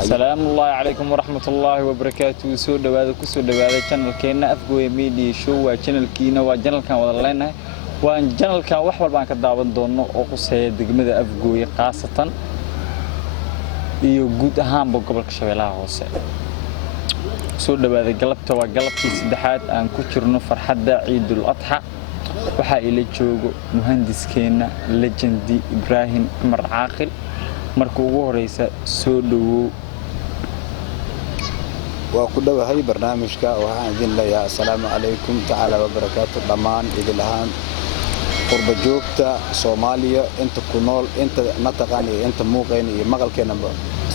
السلام الله عليكم ورحمة الله وبركاته. سو دواده كسو دواده channel كينا أفقوية ميديا شو channel كينا channel كان وضلنا وان channel كان وحول بان كداون دونه oo qusay degmada Afgooye qaasatan iyo guud ahaan gobolka Shabeellaha Hoose. Soo dhawaada galabta waa galabtii saddexaad aan ku jirno farxadda Ciidul Adha. Waxa ila joogo muhandiskeena legendi Ibrahim Umar Caaqil. markuu ugu horeysa soo dhawow waa ku dhawahay barnaamijka waxaan idin leeyahay assalaamu calaykum tacaala wa barakaatu dhamaan idil ahaan qurba joogta Soomaaliya inta ku nool inta ma taqaan inta muuqeen iyo maqalkeena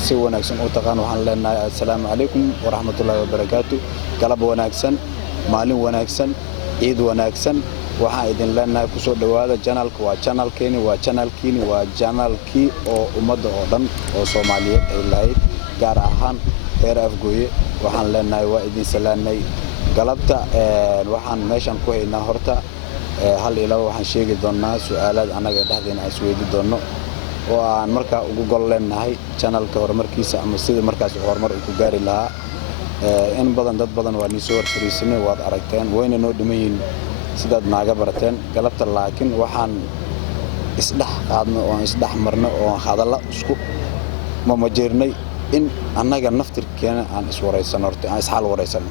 si wanaagsan u taqaan waxaan leenahay assalaamu calaykum wa rahmatullahi wa barakaatu galab wanaagsan maalin wanaagsan ciid wanaagsan waxaan idin leenahay ku soo dhawaada channelka waa channelkii oo ummadda oo dhan oo Soomaaliyeed ay lahayd gaar ahaan reer Afgooye waxaan leenahay waa idin salaanay galabta waxaan meeshan ku haynaa horta hal ilaa waxaan sheegi doonaa su'aalaad anaga dhaxdeena aan isweydiin doono oo aan markaa ugu gol leenahay channelka horumarkiisa ama sida markaas horumar uu ku gaari lahaa in badan dad badan waa soo warfariisinay waad aragteen wayna noo dhimayn sidaad naaga barateen galabta laakiin waxaan isdhax qaadno oo isdhax marno oo hadalla isku majeernay in annaga naftirkeena aan iswareysan horta aan isxal wareysan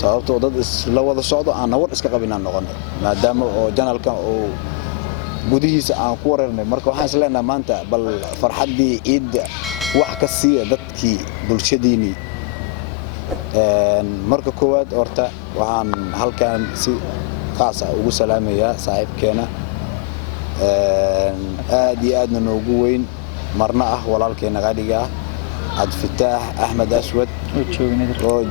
sababtoo dad isla wada socdo aan war iska qabinaan noqon maadaama oo channelka oo gudihiisa aan ku wareernay marka waxaan isleenahay maanta bal farxadii ciid wax ka siiya dadkii bulshadiini marka koowaad horta waxaan halkaan si خاصة ugu salaamaya saaxiibkeena aad iyo aadna noogu weyn marna ah walaalkeena qaaliga ah Abd Fataax Ahmed Aswad oo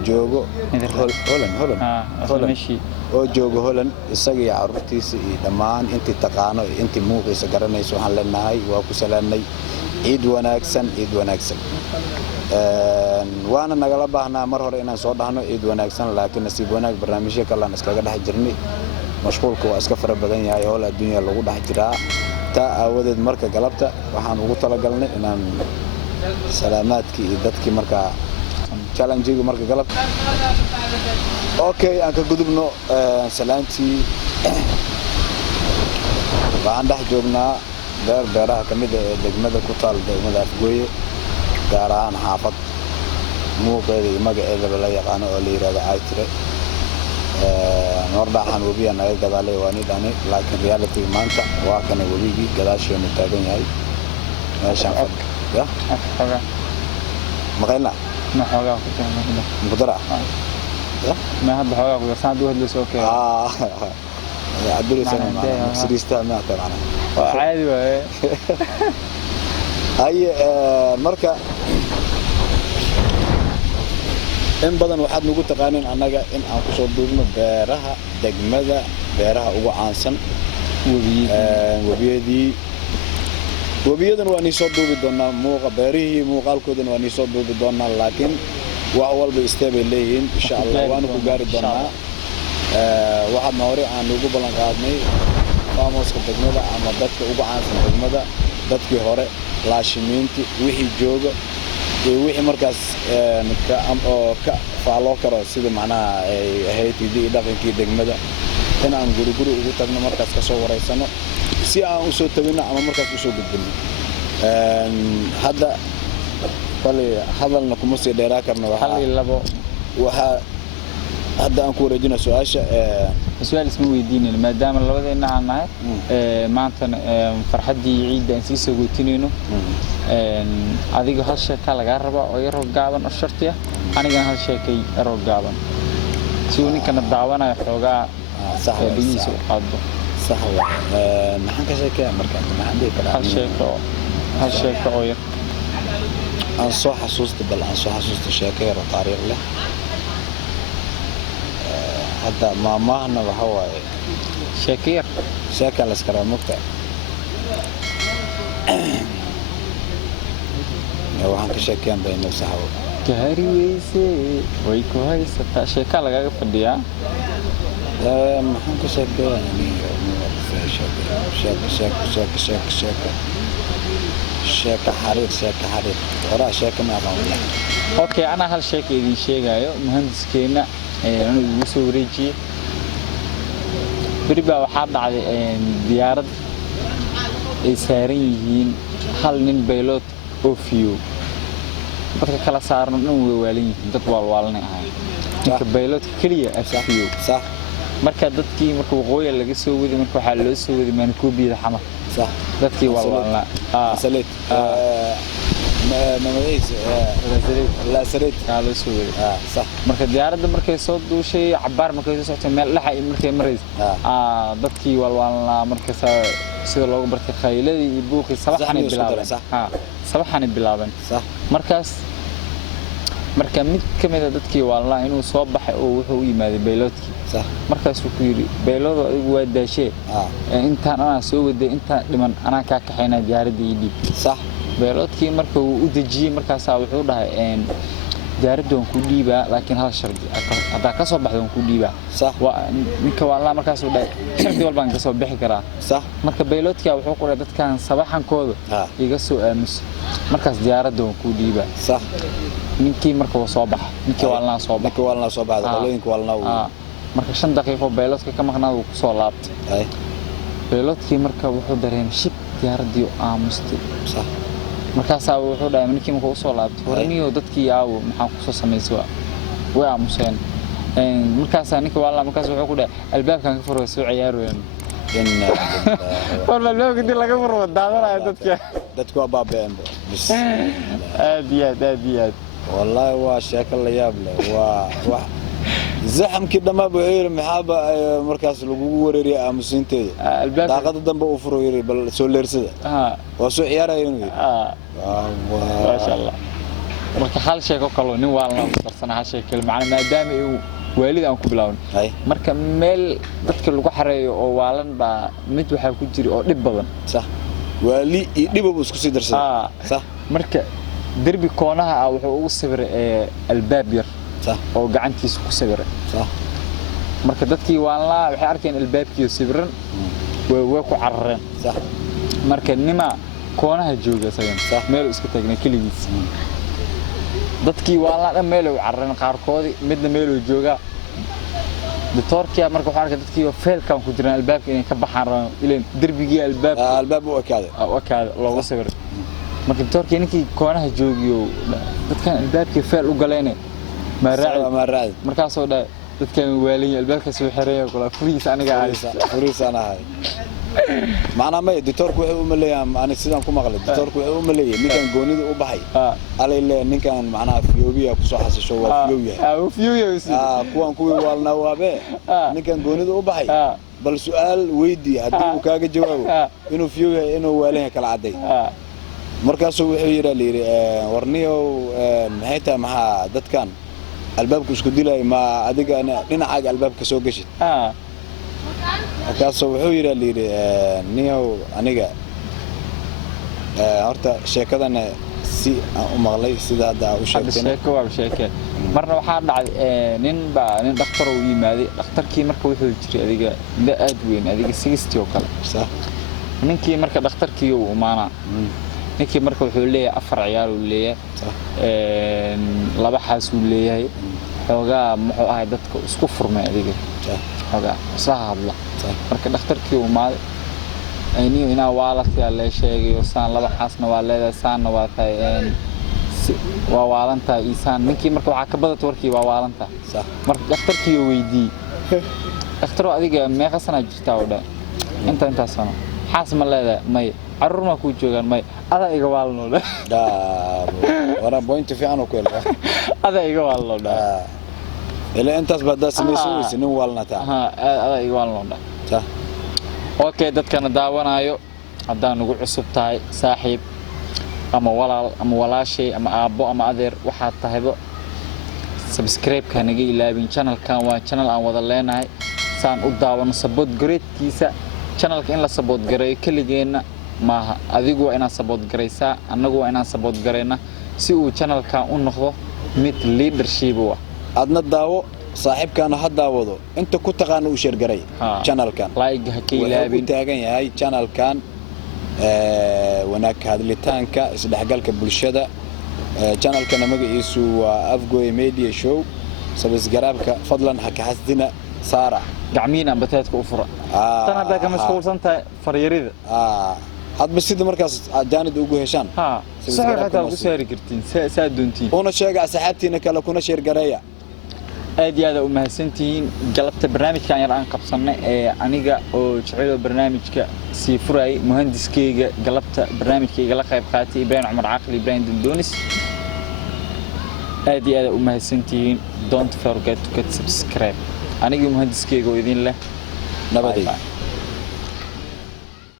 joogo Holland isaga iyo carruurtiisa iyo dhamaan intii taqaano intii muuqiisa garanayso waxaan leenahay waa ku salaamay ciid wanaagsan waana nagala baahnaa mar hore inaan soo dhahno ciid wanaagsan laakiin nasiib wanaag barnaamijyo kale aan iskaga dhex jirnay mashquulku waa iska fara badan yahay howl adduunka lagu dhex jiraa taa aawadeed marka galabta waxaan ugu talagalnay inaan salaamaadkii iyo dadkii marka challenge-ga marka galabta okay aan ka gudubno salaantii waxaan dhex joognaa beeraha kamid ah ee degmada ku taal degmada Afgooye gaar ahaan xaafad muuqeeda iyo magaceeda la yaqaano oo la yiraahdo Aytire noordaxan wabiga naga gadaalay waa nidani laakiin reality maanta waa kana wabigi gadaasheena taagan yahay meeshan ya xogaa maqayna ma xogaa ku taagna mudara ya ma hadda xogaa ku yarsan duu hadla soo keenay عبدالله سلام سريستا ما تبعنا عادي واي هاي marka in badan waxaad nagu taqaaneen anaga in aan ku soo duubno beeraha degmada beeraha ugu caansan wabiyadan waa soo duubi doonaa muuqa beerihii muuqaalkoodan waa soo duubi doonaa laakiin wax walba isteebay leeyihiin insha Allah waan ku gaari doonaa waxaad hore aan ugu balan qaadnay faamoska degmada ama dadka ugu caansan degmada dadkii hore laashimiinti wixii jooga iyo wixii markaas ka faalo karo sida macnaha ay ahayd dhaqankii degmada in aan guri ugu tagno markaas ka soo wareysano si aan u soo tagino ama markaas u soo gudbino hadda bali hadalna kuma sii dheeraa karno waxa hadda aan ku wareejina su'aasha su'aal isma weydiinayno maadaama labadeena aan nahay maanta farxadii ciid aan sii soo gootinayno adiga hal shay ka laga rabo oo yar gaaban oo sharti ah aniga hal shay ka yar gaaban si uu ninkana daawanayo xoogaa sax ah qaado sax maxaan ka sheekay markaa maxaan dhigi karaa hal shay oo yar aan soo xasuusto sheekay yar taariikh leh هذا ما هو شاكير لسكرا مقطع waxaan ka sheekeen bayno saxaabo gaari weyse way ku haysataa sheeka lagaga fadhiyaa maxaan ka sheekeen sheeka xariir horaa sheeka ma aqaan okay ana hal sheeka idin sheegayo muhandiskeena inuu igu soo wareejiyay beriba waxaa dhacday diyaarad ay saaran yihiin hal nin pilot oo fiyo dadka kala saaran inuu weewaalan yihiin dad waalwaalnay ahay ninka pilotka kaliya afiyo sax marka dadkii marka waqooyi laga soo wadi marka waxa loo soo wadi maankoobiyada xamar صح dadkii waalwaalna سليت نمديس لا سليت loo soo wadi صح marka diyaaradda markay soo duushay cabaar markay soo socotay meel dhaxay markay mareys dadkii waalwaalna marka sida loogu bartay khayladii iyo buuqii sabaxani bilaaban صح marka mid kamid ah dadkii waalna inuu soo baxay oo wuxuu u yimaaday pilotkii صح markaas uu ku yiri pilotka adigu waa daashay intaan ana soo waday intaan dhiman ana ka kaxeynaa diyaaradii dib صح pilotkii marka uu u dajiyay markaas wuxuu dhahay diyaaraddu waan ku dhiibaa laakiin hal shardi hadaa ka soo baxdo waan ku dhiibaa صح waa ninka waalna markaas uu dhahay shardi walba aan ka soo bixi karaa صح marka pilotka wuxuu qoray dadkan sabaxankooda iga soo aamus markaas diyaaraddu waan ku dhiibaa صح ninkii marka uu soo baxay ninkii waalna soo baxay qolooyinka waalna marka 5 daqiiqo pilotka ka maqnaad uu ku soo laabtay pilotkii marka wuxuu dareemay shib diyaaradii aamustay صح markaas wuxuu dhahay ninkii marka uu soo laabtay horniyo dadkii yaawo maxaa ku soo sameysay way aamuseen markaas ninkii waalna markaas wuxuu ku dhahay albaabkan ka furo soo ciyaarayaan والله لو قد لقى مرة دعوانا دتك وبابين بس أديات والله هو شكل لياب له زحم كده ما بعير محابة مركز لجوء وريري أمسنتي طاقة دم بوفرو يري بل سولير سده وسوء يارا ينوي ما شاء الله مركز حال شيء كقولون نوالنا صرنا هالشيء كل معنا ما دام يو والد أنا كبلاون مركز ميل dadka lagu xareeyo oo waalan ba mid waxa ku jiri oo dhib badan sax wali dhib uu isku sii darsan sax marka darbi koonaha wuxuu ugu sawiray albaab yar sax oo gacantiisa ku sawiray sax marka dadkii waalan waxay arkeen albaabkii sawiran way ku carareen sax marka nima koonaha jooga sayan sax meel isku taagnaa kaligiis dadkii waalan meel u carareen qaarkood midna meel uu jooga دكتوركيا مركو حركة دكتور فيل كان كجرنا الباب إني كبحر إلين دربيجي الباب وكذا الله وصبر مركو دكتوركيا إنكي كونه جوجيو دكان الباب كفيل وقالينه ما راعي مركو صودا دكان والي الباب كسوي حرية ولا فريس أنا قاعد فريس أنا هاي معنا ما دكتور كوي أمليه أنا سيدنا كم أغلب دكتور كوي أمليه نكان جوني ده أبحي على اللي نكان معنا فيوبيا كوسو حس شو فيوبيا فيوبيا كوان كوي والنا وابه نكان جوني ده أبحي بل سؤال ويدي هدي وكاج جوابه إنه فيوبيا إنه واليه كالعادي مركز هو يرى لي ورنيو نهايته مع دكان الباب كسكديله ما أديك أنا لنا عاج الباب كسو قشت kaasoo wuxuu yiri niyow aniga horta sheekadana si u maqlay sida hadda u sheekay marna waxa dhacay nin dhakhtar uu yimaaday dhakhtarkii marka wuxuu jiray adiga aad weyn adiga 60 oo kale sax ninkii marka dhakhtarkii uu imaana ninkii marka wuxuu leeyahay 4 ciyaar uu leeyahay laba xaas uu leeyahay xoogaa muxuu ahay dadka isku furmay adiga xoogaa sax hadla marka dhakhtarkii uu maaday ayniyo ina waalatiya la sheegayo saan laba xaasna waa leedahay saanna waa tahay waa waalanta isaan ninkii marka waxa ka badata warkii waa waalanta sax marka dhakhtarkii weydii dhakhtar adiga meeqa sana jirtaa oo dhan inta sano xaas ma leedahay may carruur ma ku joogan may ada iga waalno wara point fiican oo kale ada iga waalno إلا أنت بدأ سميسوي سنو والنتا هذا يوالنا ده أوكي ده كان داوانا أيو هذا نقول عصب تاي صاحب أما ولا شيء أما أبو أما أدير واحد تهبو سبسكرايب كان يجي لابين channel كان channel أنا وضلنا هاي سان قداوانا سبوت جريت كيسة channel كإن لا سبوت جري كل جينا maaha adigu waa inaad support garaysaa annagu waa inaan support garayna si uu channelkan u noqdo mid leadership ah adna daawo saaxiibkaana ha daawado inta ku taqaan u share garay channelkan like ha ka ilaabin wuxuu taagan yahay channelkan wanaag hadlitaanka isdhexgalka bulshada channelkana magaciisu waa Afgoye Media Show subscribe-ka fadlan ha ka xasdina saara gacmiina bataadka u fura tan hadda ka mashquulsan tahay faryarida hadba sida markaas jaanid ugu heshaan saxiix hata ugu saari kartiin saa doontiin una sheega asxaabtiina kale kuna share gareeya aad iyo aad u mahadsantihiin galabta barnaamijkan yar aan qabsanay ee aniga oo jecel barnaamijka sii furay muhandiskeyga galabta barnaamijkayga la qayb qaatay Ibrahim Umar Aqli Ibrahim Dindonis aad iyo aad u mahadsantihiin don't forget to subscribe aniga muhandiskeyga oo idin leh nabadgelyo